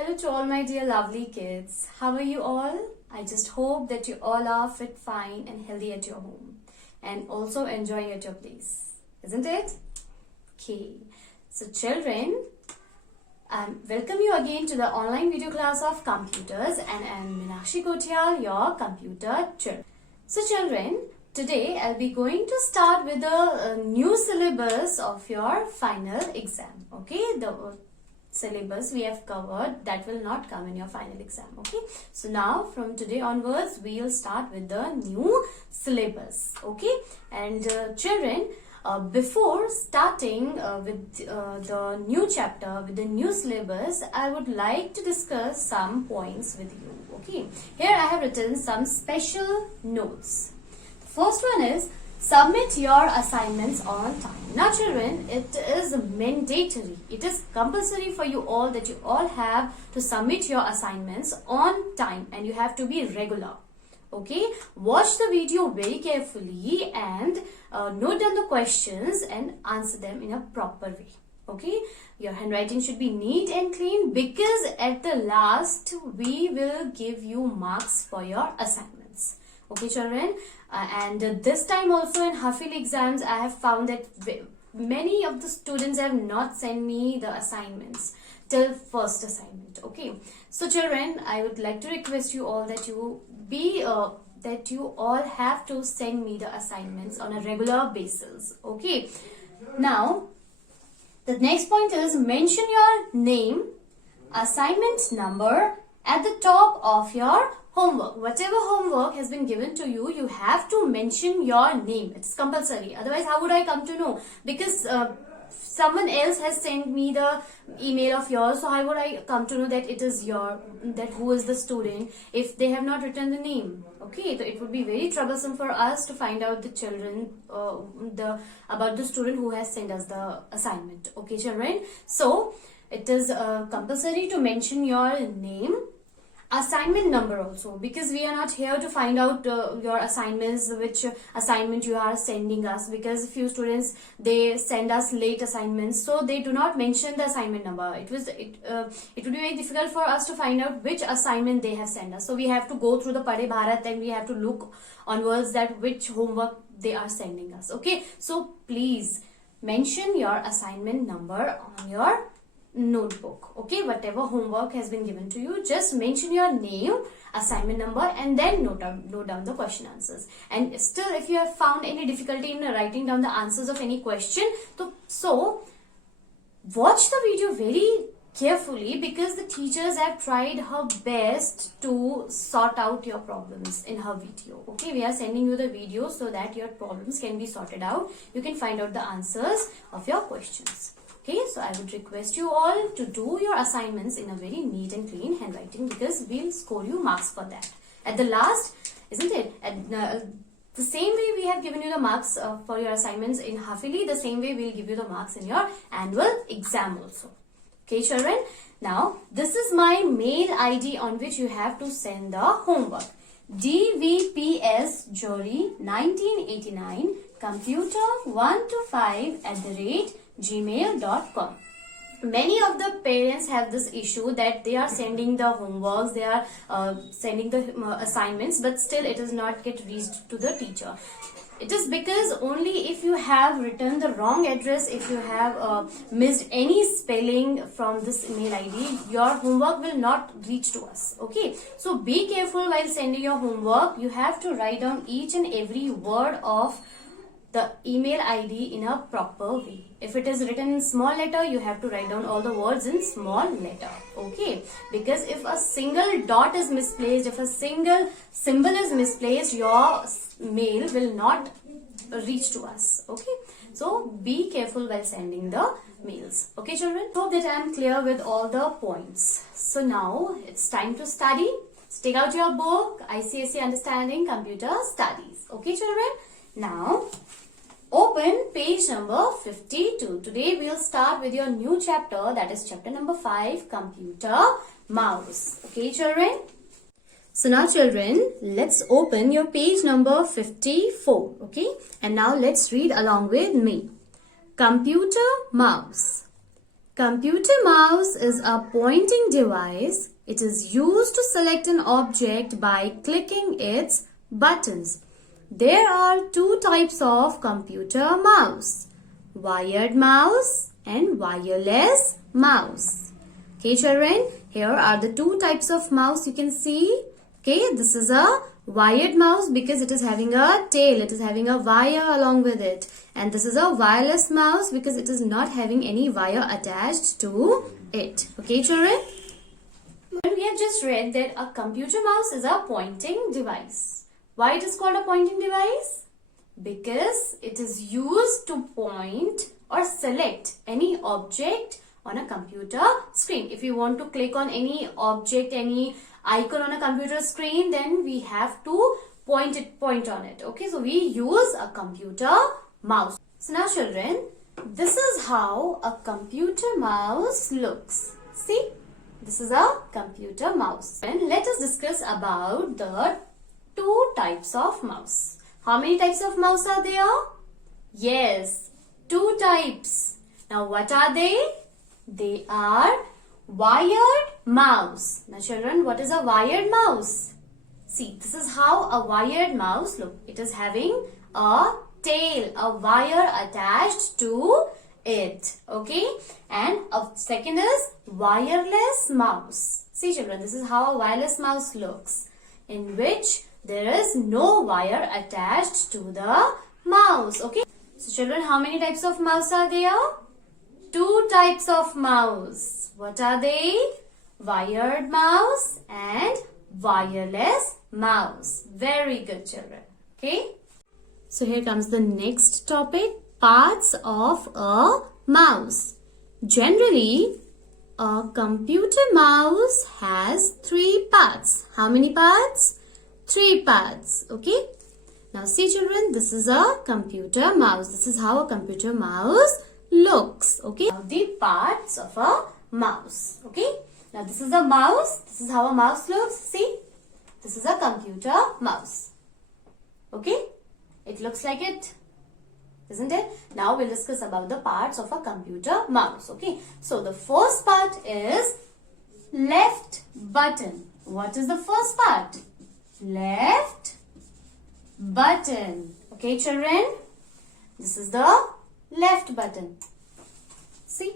Hello to all my dear lovely kids. How are you all? I just hope that you all are fit, fine and healthy at your home and also enjoying at your place. Isn't it? Okay. So children, welcome you again to the online video class of computers and I am Meenakshi Kothiyal, your computer tutor. So children, today I'll be going to start with the new syllabus of your final exam. Okay, the syllabus we have covered that will not come in your final exam. Okay, so now from today onwards we'll start with the new syllabus. Okay, and children, before starting with the new chapter, with the new syllabus, I would like to discuss some points with you. Okay, here I have written some special notes. First one is submit your assignments on time. Now children, it is mandatory, it is compulsory for you all that you all have to submit your assignments on time and you have to be regular. Okay, watch the video very carefully and note down the questions and answer them in a proper way. Okay, your handwriting should be neat and clean because at the last we will give you marks for your assignments. Okay children, and this time also in half-yearly exams I have found that many of the students have not sent me the assignments till first assignment. Okay, so children, I would like to request you all that you all have to send me the assignments on a regular basis. Okay, now the next point is mention your name, assignment number at the top of your homework. Whatever homework has been given to you, you have to mention your name. It's compulsory. Otherwise, how would I come to know? Because someone else has sent me the email of yours, so how would I come to know that it is who is the student if they have not written the name? Okay, so it would be very troublesome for us to find out the children about the student who has sent us the assignment. Okay, children. So it is compulsory to mention your name. Assignment number also, because we are not here to find out your assignments, which assignment you are sending us, because few students they send us late assignments, so they do not mention the assignment number. It would be very difficult for us to find out which assignment they have sent us, so we have to go through the Padhe Bharat and we have to look onwards that which homework they are sending us. Okay, so please mention your assignment number on your notebook. Okay, whatever homework has been given to you, just mention your name, assignment number, and then note down the question answers. And still, if you have found any difficulty in writing down the answers of any question, so watch the video very carefully, because the teachers have tried her best to sort out your problems in her video. Okay, we are sending you the video so that your problems can be sorted out. You can find out the answers of your questions. Okay, so I would request you all to do your assignments in a very neat and clean handwriting, because we'll score you marks for that. At the last, isn't it? At the same way we have given you the marks for your assignments in half-yearly, the same way we'll give you the marks in your annual exam also. Okay, children. Now, this is my mail ID on which you have to send the homework. DVPS Jory 1989 computer125@gmail.com. Many of the parents have this issue that they are sending the homeworks, they are sending the assignments, but still it does not get reached to the teacher. It is because only if you have written the wrong address, if you have missed any spelling from this email ID, your homework will not reach to us. Okay, so be careful while sending your homework. You have to write down each and every word of the email ID in a proper way. If it is written in small letter, you have to write down all the words in small letter. Okay, because if a single dot is misplaced, if a single symbol is misplaced, your mail will not reach to us. Okay, so be careful while sending the mails. Okay children, hope that I am clear with all the points. So now it's time to study. So take out your book, ICSE Understanding Computer Studies. Okay children, now open page number 52. Today we'll start with your new chapter, that is chapter number 5, Computer Mouse. Okay children. So now children, let's open your page number 54. Okay, and now let's read along with me. Computer mouse. Computer mouse is a pointing device. It is used to select an object by clicking its buttons. There are two types of computer mouse: wired mouse and wireless mouse. Okay, children, here are the two types of mouse you can see. Okay, this is a wired mouse because it is having a tail, it is having a wire along with it. And this is a wireless mouse because it is not having any wire attached to it. Okay, children? We have just read that a computer mouse is a pointing device. Why it is called a pointing device? Because it is used to point or select any object on a computer screen. If you want to click on any object, any icon on a computer screen, then we have to point on it. Okay, so we use a computer mouse. So now children, this is how a computer mouse looks. See, this is a computer mouse. And let us discuss about the two types of mouse. How many types of mouse are there? Yes, two types. Now what are they? They are wired mouse. Now children, what is a wired mouse? See, this is how a wired mouse looks. It is having a tail, a wire attached to it. Okay, and a second is wireless mouse. See children, this is how a wireless mouse looks, in which there is no wire attached to the mouse. Okay, so children, how many types of mouse are there? Two types of mouse. What are they? Wired mouse and wireless mouse. Very good, children. Okay. So here comes the next topic, parts of a mouse. Generally, a computer mouse has three parts. How many parts? Three parts. Okay. Now see children, this is a computer mouse. This is how a computer mouse looks. Okay. Now the parts of a mouse. Okay. Now this is a mouse. This is how a mouse looks. See. This is a computer mouse. Okay. It looks like it, isn't it? Now we'll discuss about the parts of a computer mouse. Okay. So the first part is left button. What is the first part? Left button. Okay, children. This is the left button. See,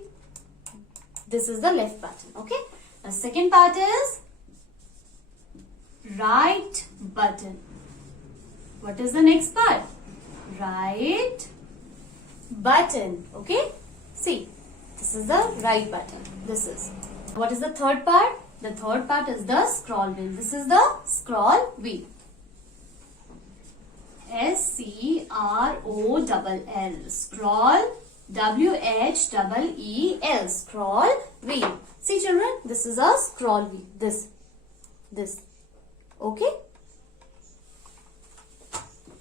this is the left button. Okay. The second part is right button. What is the next part? Right button. Okay. See, this is the right button. This is. What is the third part? The third part is the scroll wheel. This is the scroll wheel. S-C-R-O-L-L. Scroll. W-H-E-E-L. Scroll wheel. See children, this is a scroll wheel. This. Okay.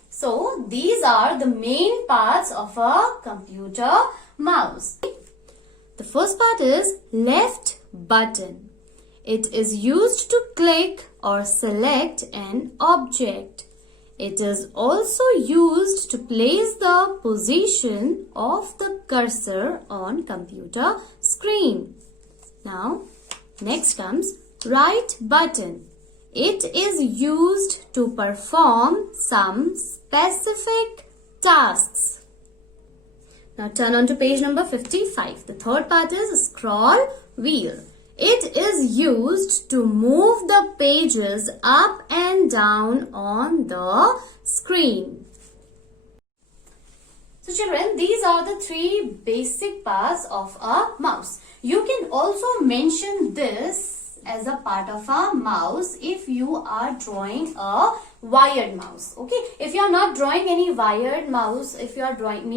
So these are the main parts of a computer mouse. The first part is left button. It is used to click or select an object. It is also used to place the position of the cursor on computer screen. Now, next comes right button. It is used to perform some specific tasks. Now turn on to page number 55. The third part is scroll wheel. It is used to move the pages up and down on the screen. So children, these are the three basic parts of a mouse. You can also mention this as a part of a mouse if you are drawing a wired mouse. Okay, if you are not drawing any wired mouse, if you are drawing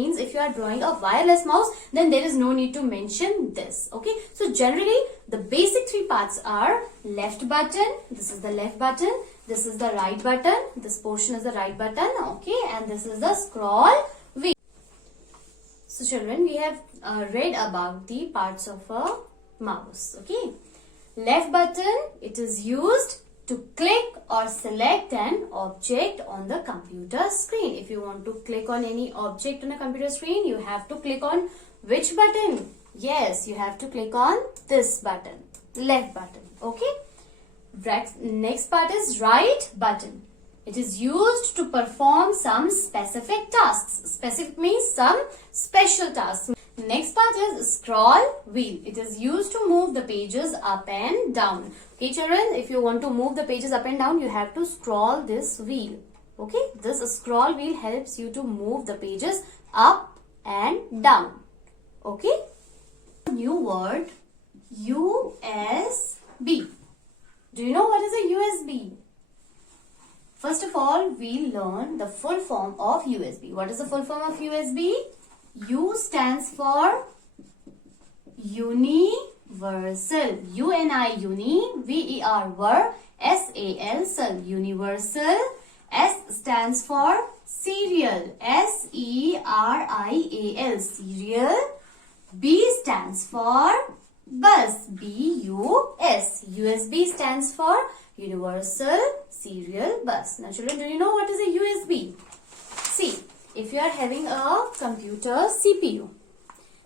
a wireless mouse, then there is no need to mention this. Okay, so generally the basic three parts are left button. This is the left button. This is the right button. This portion is the right button. Okay, and this is the scroll wheel. So children, we have read about the parts of a mouse. Okay. Left button, it is used to click or select an object on the computer screen. If you want to click on any object on a computer screen, you have to click on which button? Yes, you have to click on this button, left button. Okay. Next part is right button. It is used to perform some specific tasks. Specific means some special tasks. Next part is scroll wheel. It is used to move the pages up and down. Okay, children, if you want to move the pages up and down, you have to scroll this wheel. Okay, this scroll wheel helps you to move the pages up and down. Okay. New word, USB. Do you know what is a USB? First of all, we'll learn the full form of USB. What is the full form of USB? U stands for universal. U-N-I, uni, V-E-R, ver, S-A-L, sal, universal. S stands for serial, S-E-R-I-A-L, serial. B stands for bus, B-U-S. USB stands for Universal Serial Bus. Now children, do you know what is a USB? See, if you are having a computer CPU,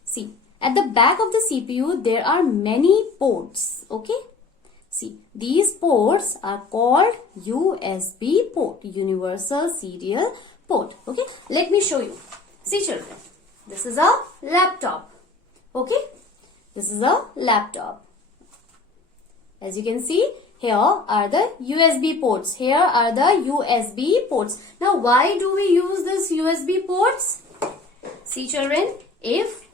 see, at the back of the CPU there are many ports. Okay, see, these ports are called USB port, Universal Serial Port. Okay, let me show you. See children, this is a laptop. Okay, this is a laptop. As you can see, here are the USB ports. Here are the USB ports. Now, why do we use this USB ports? See children, if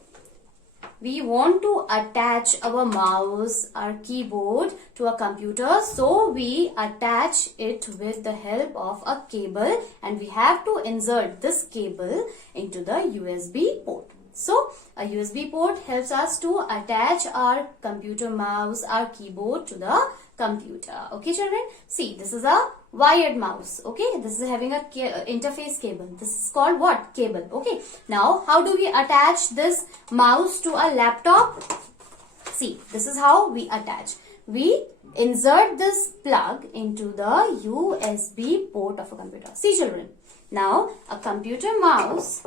we want to attach our mouse, our keyboard to a computer, so we attach it with the help of a cable and we have to insert this cable into the USB port. So, a USB port helps us to attach our computer mouse, our keyboard to the computer. Okay, children? See, this is a wired mouse. Okay, this is having a interface cable. This is called what? Cable. Okay. Now, how do we attach this mouse to a laptop? See, this is how we attach. We insert this plug into the USB port of a computer. See, children? Now, a computer mouse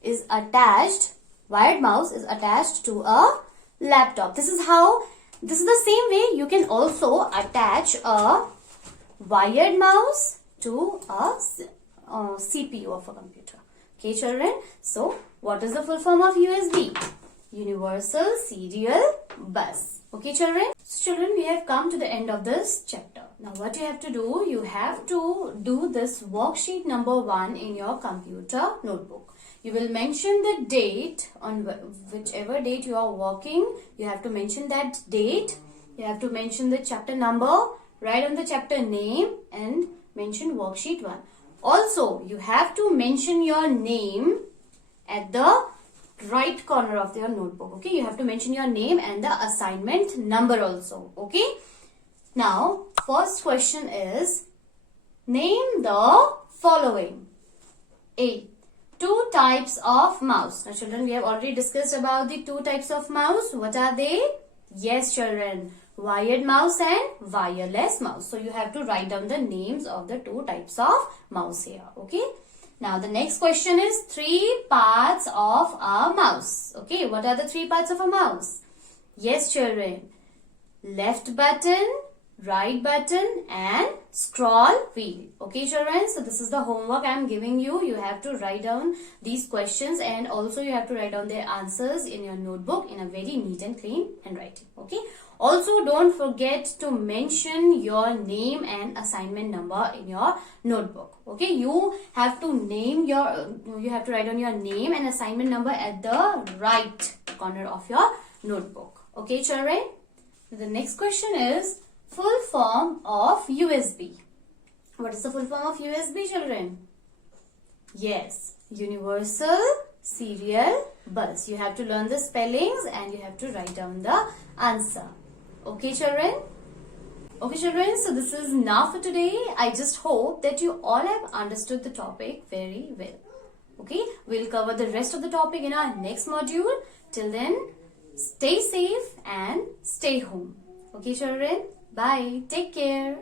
is attached, wired mouse is attached to a laptop. This is the same way you can also attach a wired mouse to a CPU of a computer. Okay, children. So, what is the full form of USB? Universal Serial Bus. Okay, children. So, children, we have come to the end of this chapter. Now, what you have to do? You have to do this worksheet number 1 in your computer notebook. You will mention the date on whichever date you are working. You have to mention that date. You have to mention the chapter number, write on the chapter name and mention worksheet 1. Also, you have to mention your name at the right corner of your notebook. Okay, you have to mention your name and the assignment number also. Okay. Now, first question is, name the following. A. 2 types of mouse. Now children, we have already discussed about the 2 types of mouse. What are they? Yes children, wired mouse and wireless mouse. So you have to write down the names of the 2 types of mouse here. Okay. Now the next question is 3 parts of a mouse. Okay, what are the 3 parts of a mouse? Yes children, left button, right button and scroll wheel. Okay children, so this is the homework I am giving you. You have to write down these questions and also you have to write down their answers in your notebook in a very neat and clean handwriting. Okay. Also don't forget to mention your name and assignment number in your notebook. Okay, you have to write down your name and assignment number at the right corner of your notebook. Okay children. The next question is full form of USB. What is the full form of USB, children? Yes, Universal Serial Bus. You have to learn the spellings and you have to write down the answer. Okay, children? Okay, children, so this is enough for today. I just hope that you all have understood the topic very well. Okay, we'll cover the rest of the topic in our next module. Till then, stay safe and stay home. Okay, children? Bye. Take care.